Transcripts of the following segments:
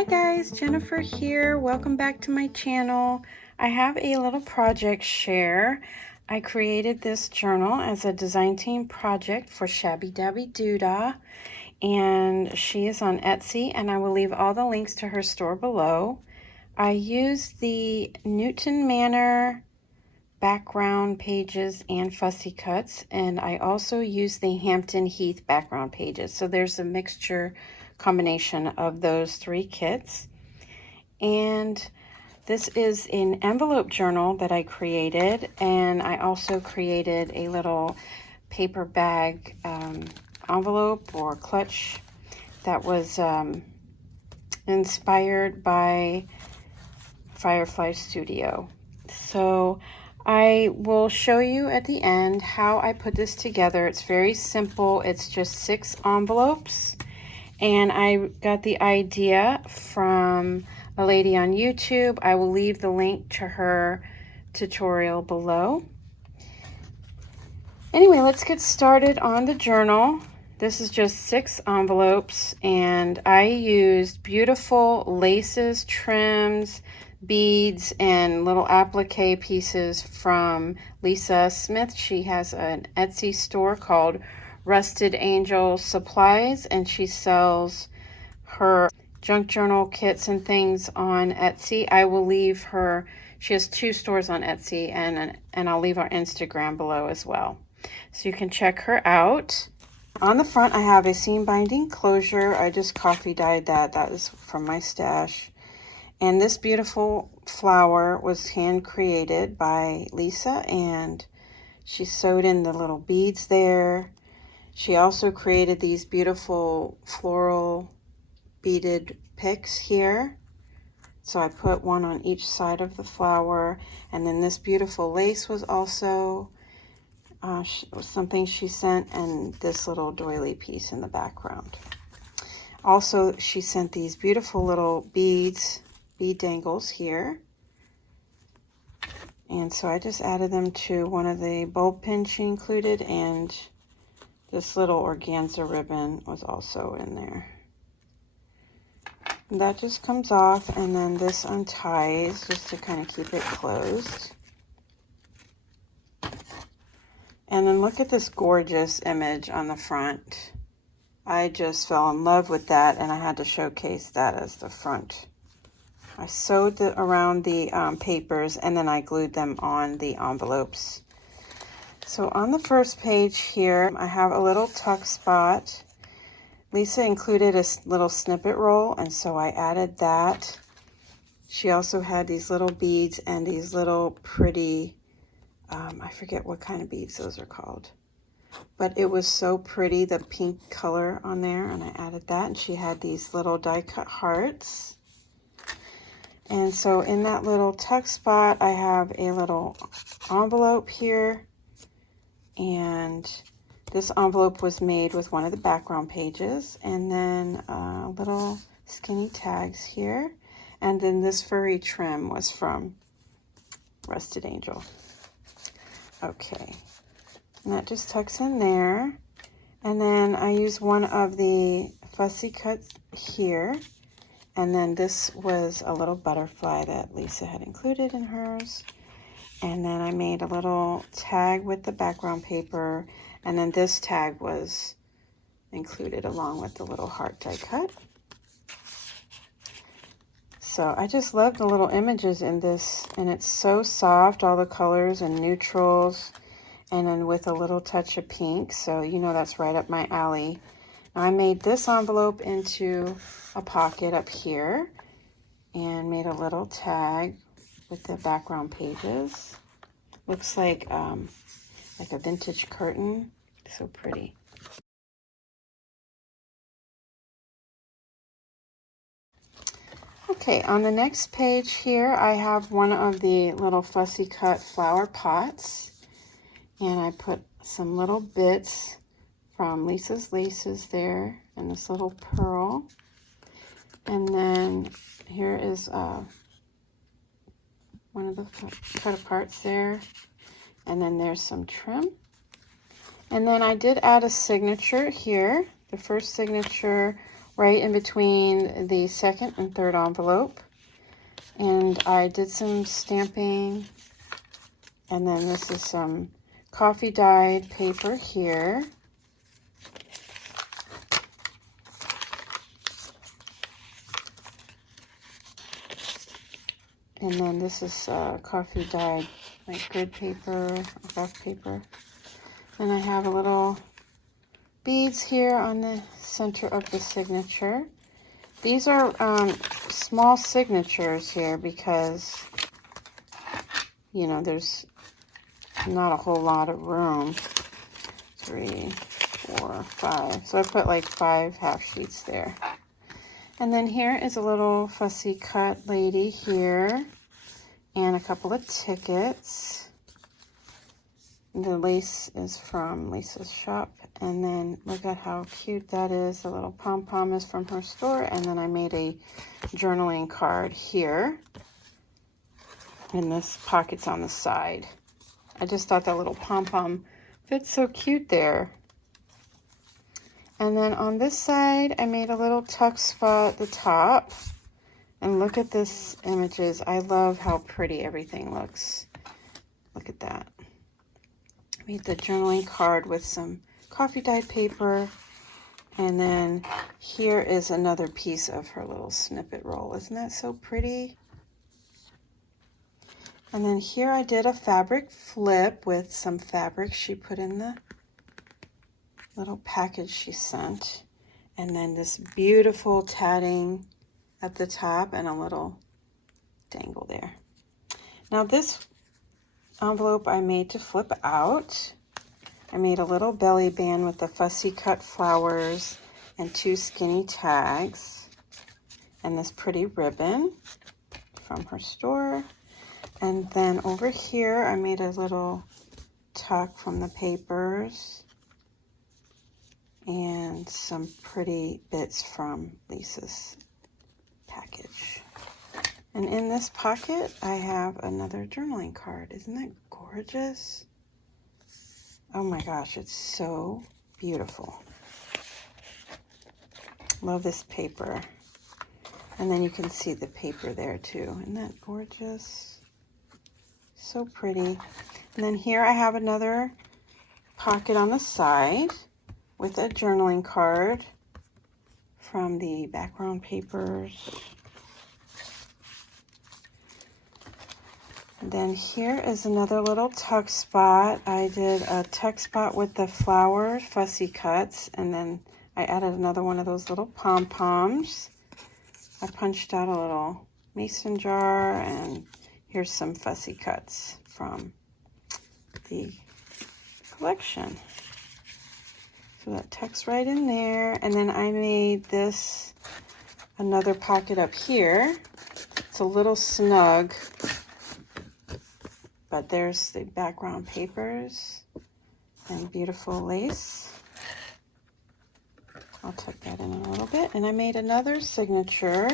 Hi guys, Jenifer here. Welcome back to my channel. I have a little project share. I created this journal as a design team project for ShabbyDabbyDooDah, and she is on Etsy, and I will leave all the links to her store below. I used the Newton Manor background pages and fussy cuts, and I also used the Hampton Heath background pages. So there's a mixture combination of those three kits. And this is an envelope journal that I created, and I also created a little paper bag envelope or clutch that was inspired by Firefly Studio. So I will show you at the end how I put this together. It's very simple. It's just 6 envelopes, and I got the idea from a lady on YouTube. I will leave the link to her tutorial below. Anyway, let's get started on the journal. This is just 6 envelopes, and I used beautiful laces, trims, beads, and little applique pieces from Lisa Smith. She has an Etsy store called RustedAngelSupplies, and she sells her junk journal kits and things on Etsy. I will leave her, she has 2 stores on Etsy, and I'll leave our Instagram below as well, so you can check her out. On the front, I have a seam binding closure. I just coffee dyed that. That is from my stash. And this beautiful flower was hand created by Lisa, and she sewed in the little beads there. She also created these beautiful floral beaded picks here. So I put one on each side of the flower, and then this beautiful lace was also something she sent, and this little doily piece in the background. Also, she sent these beautiful little beads, bead dangles here. And so I just added them to one of the bulb pins she included, and this little organza ribbon was also in there. And that just comes off, and then this unties just to kind of keep it closed. And then look at this gorgeous image on the front. I just fell in love with that, and I had to showcase that as the front. I sewed around the papers, and then I glued them on the envelopes. So on the first page here, I have a little tuck spot. Lisa included a little snippet roll, and so I added that. She also had these little beads and these little pretty, I forget what kind of beads those are called, but it was so pretty, the pink color on there, and I added that. And she had these little die cut hearts. And so in that little tuck spot, I have a little envelope here, and this envelope was made with one of the background pages, and then little skinny tags here, and then this furry trim was from Rusted Angel. Okay, and that just tucks in there, and then I use one of the fussy cuts here. And then this was a little butterfly that Lisa had included in hers. And then I made a little tag with the background paper. And then this tag was included along with the little heart die cut. So I just love the little images in this. And it's so soft, all the colors and neutrals. And then with a little touch of pink. So you know that's right up my alley. Now I made this envelope into a pocket up here and made a little tag with the background pages. Looks like a vintage curtain. So pretty. Okay, on the next page here, I have one of the little fussy cut flower pots, and I put some little bits from Lisa's laces there, and this little pearl. And then here is one of the cut aparts there, and then there's some trim. And then I did add a signature here. The first signature right in between the second and third envelope. And I did some stamping, and then this is some coffee dyed paper here. And then this is coffee dyed like grid paper, graph paper. And I have a little beads here on the center of the signature. These are small signatures here because, you know, there's not a whole lot of room. 3, 4, 5. So I put like 5 half sheets there. And then here is a little fussy cut lady here and a couple of tickets. The lace is from Lisa's shop. And then look at how cute that is. The little pom-pom is from her store. And then I made a journaling card here. And this pocket's on the side. I just thought that little pom-pom fits so cute there. And then on this side, I made a little tuck spot at the top. And look at this images. I love how pretty everything looks. Look at that. I made the journaling card with some coffee dyed paper. And then here is another piece of her little snippet roll. Isn't that so pretty? And then here I did a fabric flip with some fabric she put in the little package she sent. And then this beautiful tatting at the top and a little dangle there. Now this envelope I made to flip out. I made a little belly band with the fussy cut flowers and 2 skinny tags and this pretty ribbon from her store. And then over here I made a little tuck from the papers and some pretty bits from Lisa's package. And in this pocket I have another journaling card. Isn't that gorgeous? Oh my gosh, it's so beautiful. Love this paper. And then you can see the paper there too. Isn't that gorgeous? So pretty. And then here I have another pocket on the side with a journaling card from the background papers. And then here is another little tuck spot. I did a tuck spot with the flowers, fussy cuts, and then I added another one of those little pom-poms. I punched out a little mason jar, and here's some fussy cuts from the collection. So that tucks right in there. And then I made this another pocket up here. It's a little snug, but there's the background papers and beautiful lace. I'll tuck that in a little bit. And I made another signature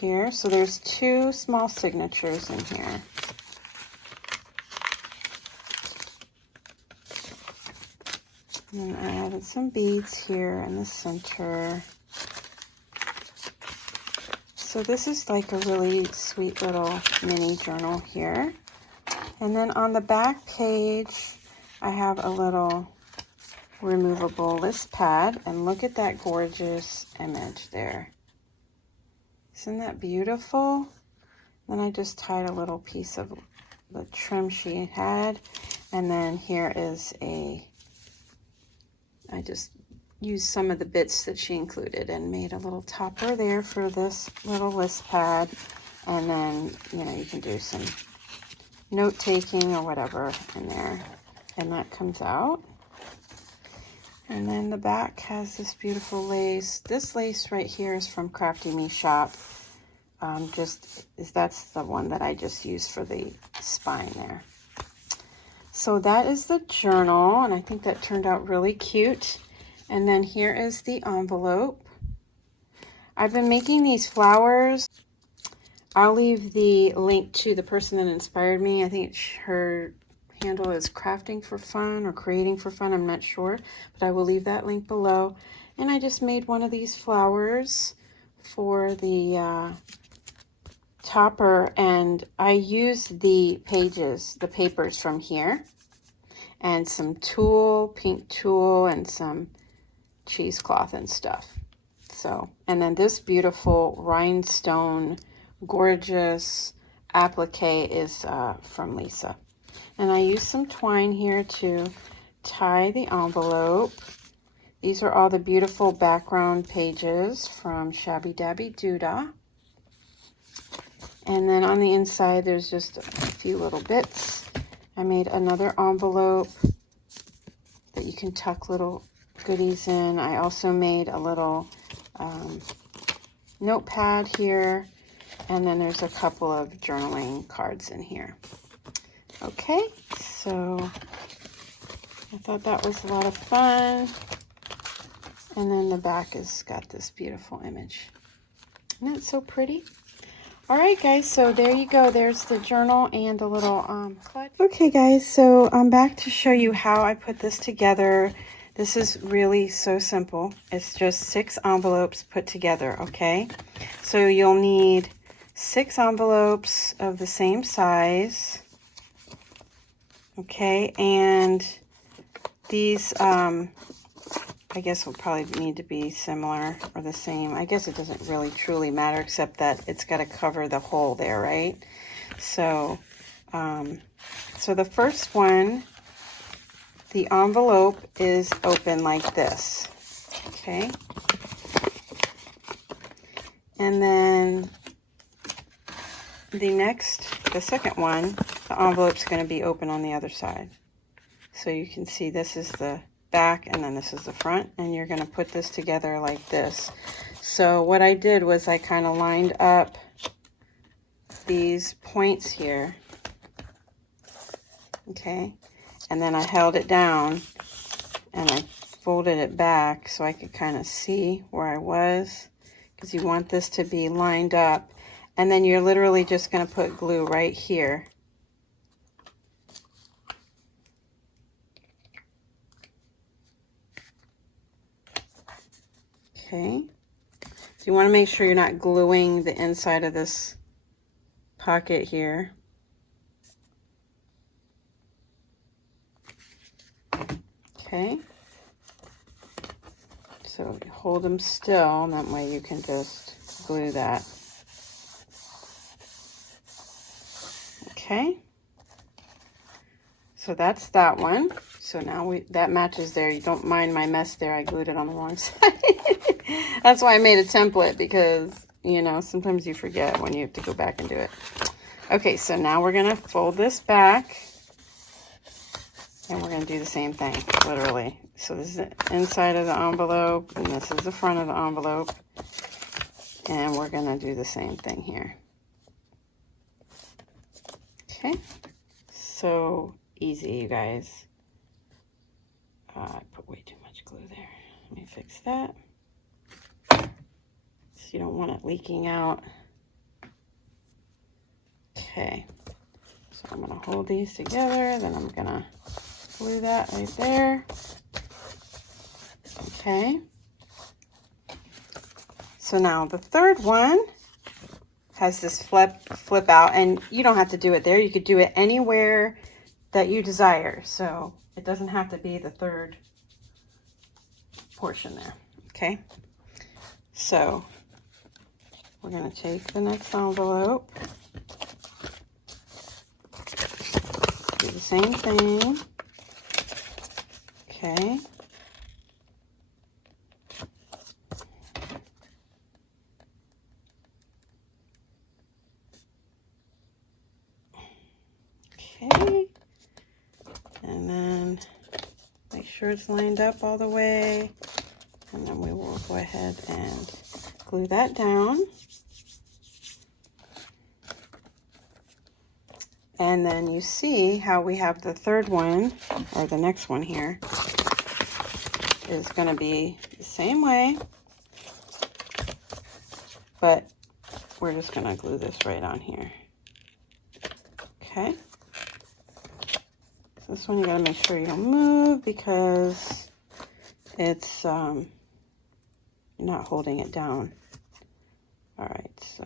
here. So there's 2 small signatures in here. And then I added some beads here in the center. So this is like a really sweet little mini journal here. And then on the back page, I have a little removable list pad. And look at that gorgeous image there. Isn't that beautiful? Then I just tied a little piece of the trim she had. And then here is I just used some of the bits that she included and made a little topper there for this little list pad. And then, you know, you can do some note taking or whatever in there. And that comes out. And then the back has this beautiful lace. This lace right here is from Crafty Me Shop. That's the one that I just used for the spine there. So that is the journal, and I think that turned out really cute. And then here is the envelope. I've been making these flowers. I'll leave the link to the person that inspired me. I think her handle is Crafting for Fun or Creating for Fun. I'm not sure, but I will leave that link below. And I just made one of these flowers for the topper, and I used the papers from here, and some tulle, pink tulle, and some cheesecloth and stuff. So, and then this beautiful rhinestone, gorgeous applique is from Lisa. And I used some twine here to tie the envelope. These are all the beautiful background pages from ShabbyDabbyDooDah. And then on the inside, there's just a few little bits. I made another envelope that you can tuck little goodies in. I also made a little notepad here, and then there's a couple of journaling cards in here. Okay, so I thought that was a lot of fun. And then the back has got this beautiful image. Isn't that so pretty? All right, guys, so there you go. There's the journal and the little clutch. Okay, guys, so I'm back to show you how I put this together. This is really so simple. It's just 6 envelopes put together, okay? So you'll need 6 envelopes of the same size, okay? And these, I guess will probably need to be similar or the same. I guess it doesn't really truly matter, except that it's got to cover the hole there, right? So, so the first one, the envelope is open like this, okay? And then the second one, the envelope's going to be open on the other side. So you can see this is the back and then this is the front, and you're going to put this together like this. So what I did was I kind of lined up these points here, okay, and then I held it down and I folded it back so I could kind of see where I was, because you want this to be lined up. And then you're literally just going to put glue right here. Okay, so you want to make sure you're not gluing the inside of this pocket here. Okay, so hold them still, and that way you can just glue that. Okay, so that's that one. So now that matches there. You don't mind my mess there. I glued it on the wrong side. That's why I made a template, because, you know, sometimes you forget when you have to go back and do it. Okay, so now we're going to fold this back. And we're going to do the same thing, literally. So this is the inside of the envelope, and this is the front of the envelope. And we're going to do the same thing here. Okay, so easy, you guys. I put way too much glue there. Let me fix that. So you don't want it leaking out. Okay, so I'm going to hold these together, then I'm going to glue that right there. Okay, so now the third one has this flip out, and you don't have to do it there. You could do it anywhere that you desire, so it doesn't have to be the third portion there. Okay, so we're going to take the next envelope, do the same thing. Okay, okay, and then make sure it's lined up all the way, and then we will go ahead and glue that down. And then you see how we have the third one, or the next one here, is going to be the same way, but we're just going to glue this right on here. Okay. So this one you gotta make sure you don't move because it's you're not holding it down. All right, so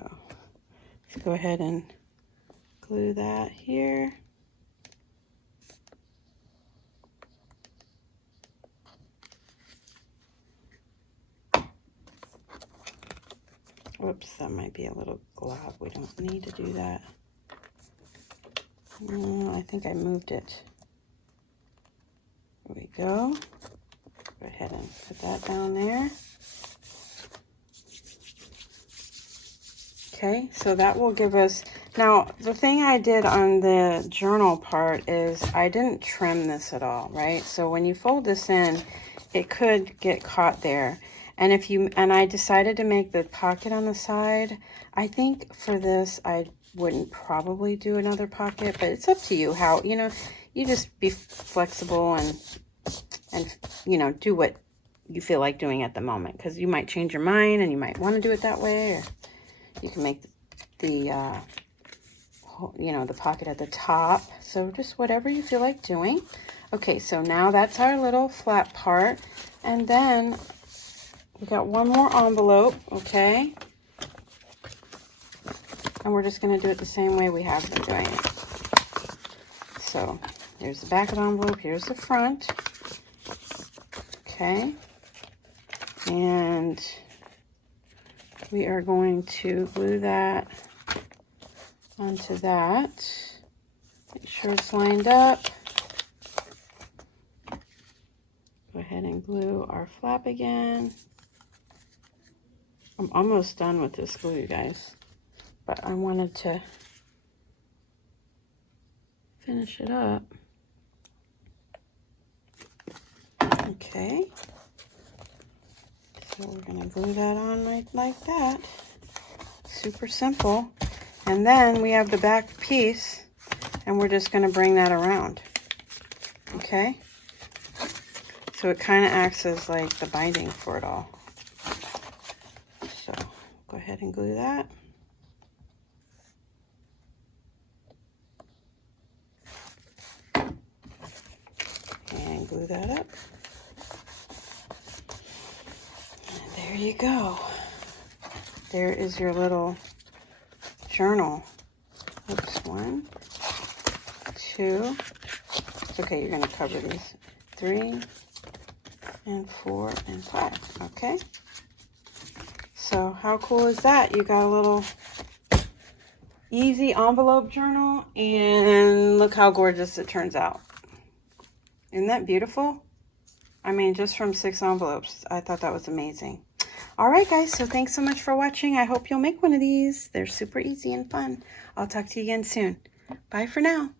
let's go ahead and glue that here. Whoops, that might be a little glob. We don't need to do that. I think I moved it. There we go. Go ahead and put that down there. Okay, so that will give us, now the thing I did on the journal part is I didn't trim this at all, right? So when you fold this in, it could get caught there. And if you, and I decided to make the pocket on the side. I think for this, I wouldn't probably do another pocket, but it's up to you how, you know, you just be flexible and you know, do what you feel like doing at the moment, because you might change your mind and you might want to do it that way, or you can make the you know, the pocket at the top. So just whatever you feel like doing. Okay, so now that's our little flat part, and then we got one more envelope, okay? And we're just going to do it the same way we have been doing it. So here's the back of the envelope, here's the front. Okay. And we are going to glue that onto that. Make sure it's lined up. Go ahead and glue our flap again. I'm almost done with this glue, guys, but I wanted to finish it up. Okay, so we're going to glue that on right like that. Super simple. And then we have the back piece, and we're just going to bring that around. Okay, so it kind of acts as like the binding for it all. So go ahead and glue that. And glue that up. And there you go. There is your little journal. Oops, 1, 2. It's okay, you're going to cover these. 3 and 4 and 5. Okay. So how cool is that? You got a little easy envelope journal, and look how gorgeous it turns out. Isn't that beautiful? I mean, just from 6 envelopes, I thought that was amazing. All right, guys, so thanks so much for watching. I hope you'll make one of these. They're super easy and fun. I'll talk to you again soon. Bye for now.